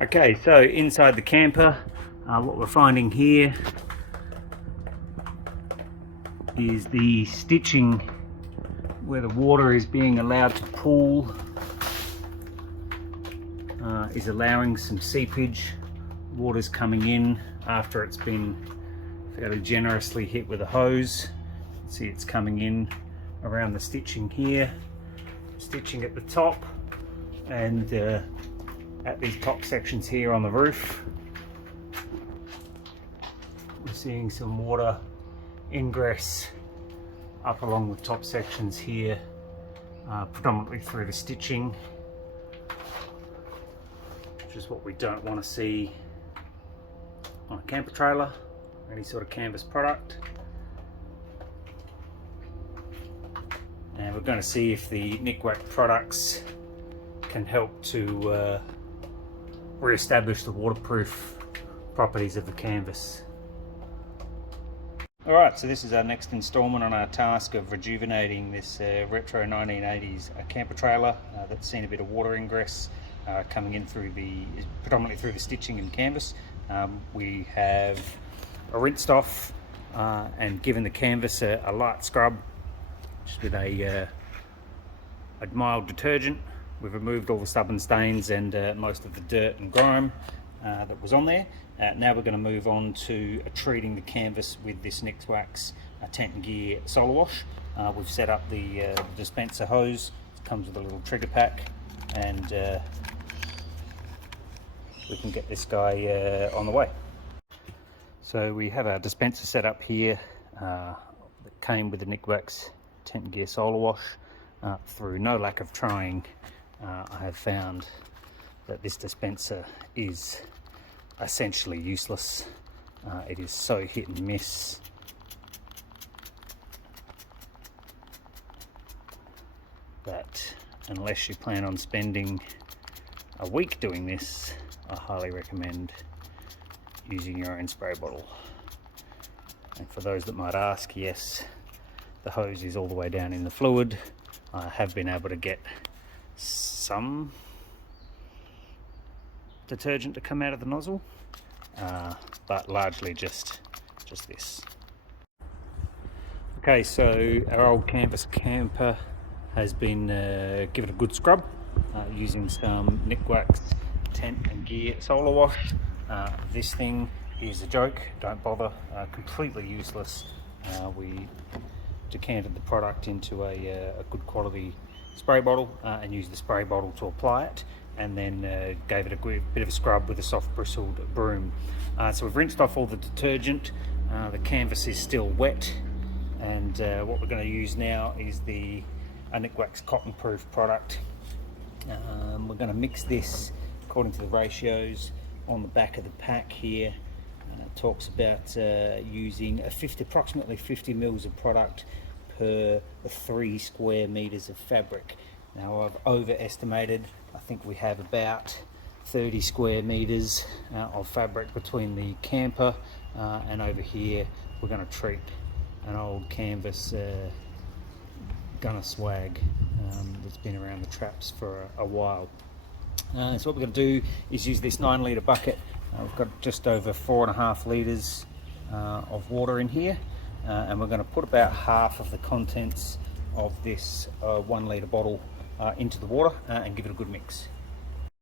Okay, so inside the camper, what we're finding here is the stitching where the water is being allowed to pool is allowing some seepage. Water's coming in after it's been fairly generously hit with a hose. See, it's coming in around the stitching here, stitching at the top and at these top sections here on the roof. We're seeing some water ingress up along the top sections here, predominantly through the stitching, which is what we don't want to see on a camper trailer or any sort of canvas product. And we're going to see if the Nikwax products can help to re-establish the waterproof properties of the canvas. Alright, so this is our next installment on our task of rejuvenating this retro 1980s camper trailer that's seen a bit of water ingress coming in predominantly through the stitching and canvas. We have rinsed off and given the canvas a light scrub just with a mild detergent. We've removed all the stubborn stains and most of the dirt and grime that was on there. Now we're going to move on to treating the canvas with this Nikwax tent and gear solar wash. We've set up the dispenser hose. It comes with a little trigger pack, and we can get this guy on the way. So we have our dispenser set up here that came with the Nikwax tent and gear solar wash. Through no lack of trying, I have found that this dispenser is essentially useless. It is so hit and miss. That unless you plan on spending a week doing this, I highly recommend using your own spray bottle. And for those that might ask, yes, the hose is all the way down in the fluid. I have been able to get some detergent to come out of the nozzle, but largely just this. Okay, so our old canvas camper has been given a good scrub using some Nikwax tent and gear solar wash. This thing is a joke, don't bother, completely useless. We decanted the product into a good quality spray bottle and used the spray bottle to apply it, and then gave it a bit of a scrub with a soft bristled broom. So we've rinsed off all the detergent. The canvas is still wet, and what we're going to use now is the Nikwax Cotton Proof product. We're going to mix this according to the ratios on the back of the pack here. It talks about using approximately 50 mils of product per 3 square meters of fabric. Now I've overestimated. I think we have about 30 square meters of fabric between the camper and over here we're going to treat an old canvas gunner swag that's been around the traps for a while. So what we're going to do is use this 9-litre bucket. We've got just over 4.5 litres of water in here, and we're going to put about half of the contents of this 1 litre bottle into the water and give it a good mix.